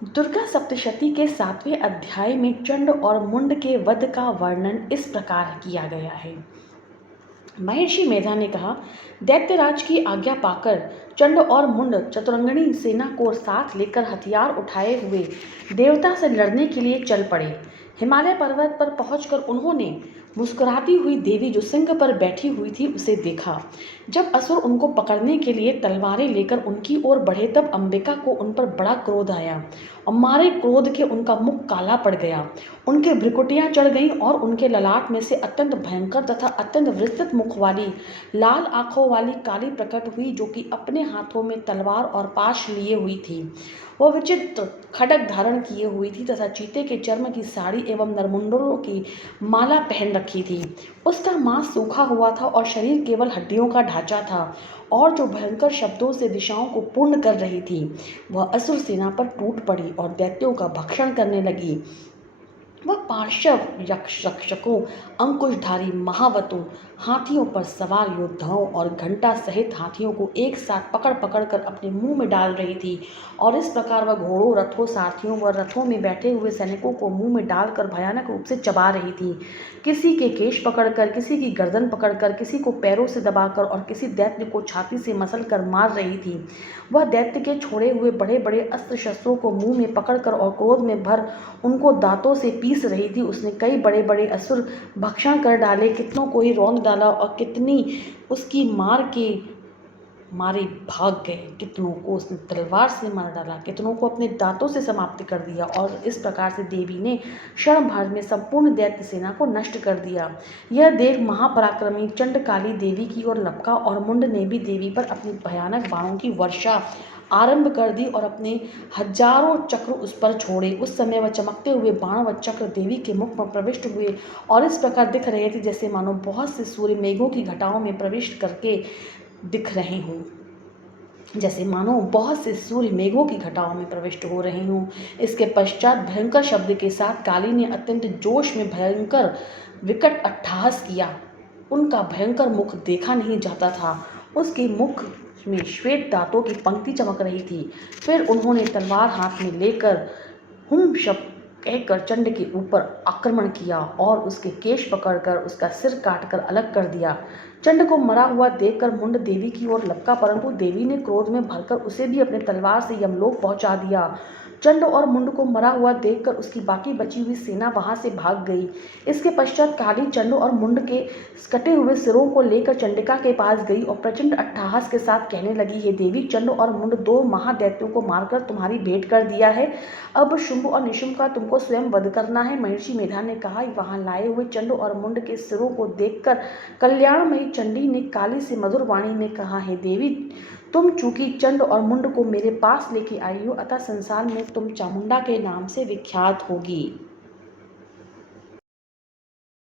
दुर्गा सप्तशती के 7वें अध्याय में चंड और मुंड के वध का वर्णन इस प्रकार किया गया है। महर्षि मेधा ने कहा, दैत्यराज की आज्ञा पाकर चंड और मुंड चतुरंगिणी सेना को साथ लेकर हथियार उठाए हुए देवता से लड़ने के लिए चल पड़े। हिमालय पर्वत पर पहुंचकर उन्होंने मुस्कुराती हुई देवी जो सिंह पर बैठी हुई थी उसे देखा। जब असुर उनको पकड़ने के लिए तलवारें लेकर उनकी ओर बढ़े तब अंबिका को उन पर बड़ा क्रोध आया और मारे क्रोध के उनका मुख काला पड़ गया। उनके भ्रुकुटियां चढ़ गईं और उनके ललाट में से अत्यंत भयंकर तथा अत्यंत विस्तृत मुख वाली लाल आंखों वाली काली प्रकट हुई, जो कि अपने हाथों में तलवार और पाश लिए हुई थी। वह विचित्र खड्ग धारण किए हुई थी तथा चीते के चर्म की साड़ी एवं नरमुंडों की माला पहन रखी थी। उसका मांस सूखा हुआ था और शरीर केवल हड्डियों का ढांचा था, और जो भयंकर शब्दों से दिशाओं को पूर्ण कर रही थी। वह असुर सेना पर टूट पड़ी और दैत्यों का भक्षण करने लगी। वह पार्श्व रक्षकों, अंकुशधारी महावतों, हाथियों पर सवार योद्धाओं और घंटा सहित हाथियों को एक साथ पकड़ पकड़ कर अपने मुंह में डाल रही थी, और इस प्रकार वह घोड़ों, रथों, सारथियों व रथों में बैठे हुए सैनिकों को मुंह में डालकर भयानक रूप से चबा रही थी। किसी के केश पकड़कर, किसी की गर्दन पकड़कर, किसी को पैरों से दबाकर और किसी दैत्य को छाती से मसल कर मार रही थी। वह दैत्य के छोड़े हुए बड़े बड़े अस्त्र शस्त्रों को मुंह में पकड़कर और क्रोध में भर उनको दांतों से पीस रही थी। उसने कई बड़े बड़े असुर भक्षण कर डाले, कितनों को ही रौंद डाला और कितनी उसकी मार के मारे भाग गए। कितनों को उसने तलवार से मार डाला, कितनों को अपने दांतों से समाप्त कर दिया, और इस प्रकार से देवी ने क्षण भर में संपूर्ण दैत्य सेना को नष्ट कर दिया। यह देख महापराक्रमी चंड काली देवी की ओर लपका और मुंड ने भी देवी पर अपनी भयानक बाणों की वर्षा आरंभ कर दी और अपने हजारों चक्र उस पर छोड़े। उस समय वह चमकते हुए बाण व चक्र देवी के मुख में प्रविष्ट हुए और इस प्रकार दिख रहे थे जैसे मानो बहुत से सूर्य मेघों की घटाओं में प्रविष्ट करके दिख रहे हों, जैसे मानो बहुत से सूर्य मेघों की घटाओं में प्रविष्ट हो रहे हों। इसके पश्चात भयंकर शब्द के साथ काली ने अत्यंत जोश में भयंकर विकट अट्टहास किया। उनका भयंकर मुख देखा नहीं जाता था, उसके मुख में श्वेत दांतों की पंक्ति चमक रही थी। फिर उन्होंने तलवार हाथ में लेकर हुम शब्द कहकर चंड के ऊपर आक्रमण किया और उसके केश पकड़कर उसका सिर काटकर अलग कर दिया। चंड को मरा हुआ देखकर मुंड देवी की ओर लपका, परंतु देवी ने क्रोध में भरकर उसे भी अपने तलवार से यमलोक पहुंचा दिया। चंड और मुंड को मरा हुआ देखकर उसकी बाकी बची हुई सेना वहां से भाग गई। इसके पश्चात काली चंड और मुंड के कटे हुए सिरों को लेकर चंडिका के पास गई और प्रचंड अट्टहास के साथ कहने लगी, हे देवी, चंड और मुंड दो महादैत्यों को मारकर तुम्हारी भेंट कर दिया है। अब शुंभ और निशुंभ का तुमको स्वयं वध करना है। महर्षि मेधा ने कहा, वहां लाए हुए चंड और मुंड के सिरों को देखकर कल्याणमयी चंडी ने काली से मधुर वाणी में कहा, हे देवी, तुम चूंकि चंड और मुंड को मेरे पास लेके आई हो, अतः संसार में तुम चामुंडा के नाम से विख्यात होगी।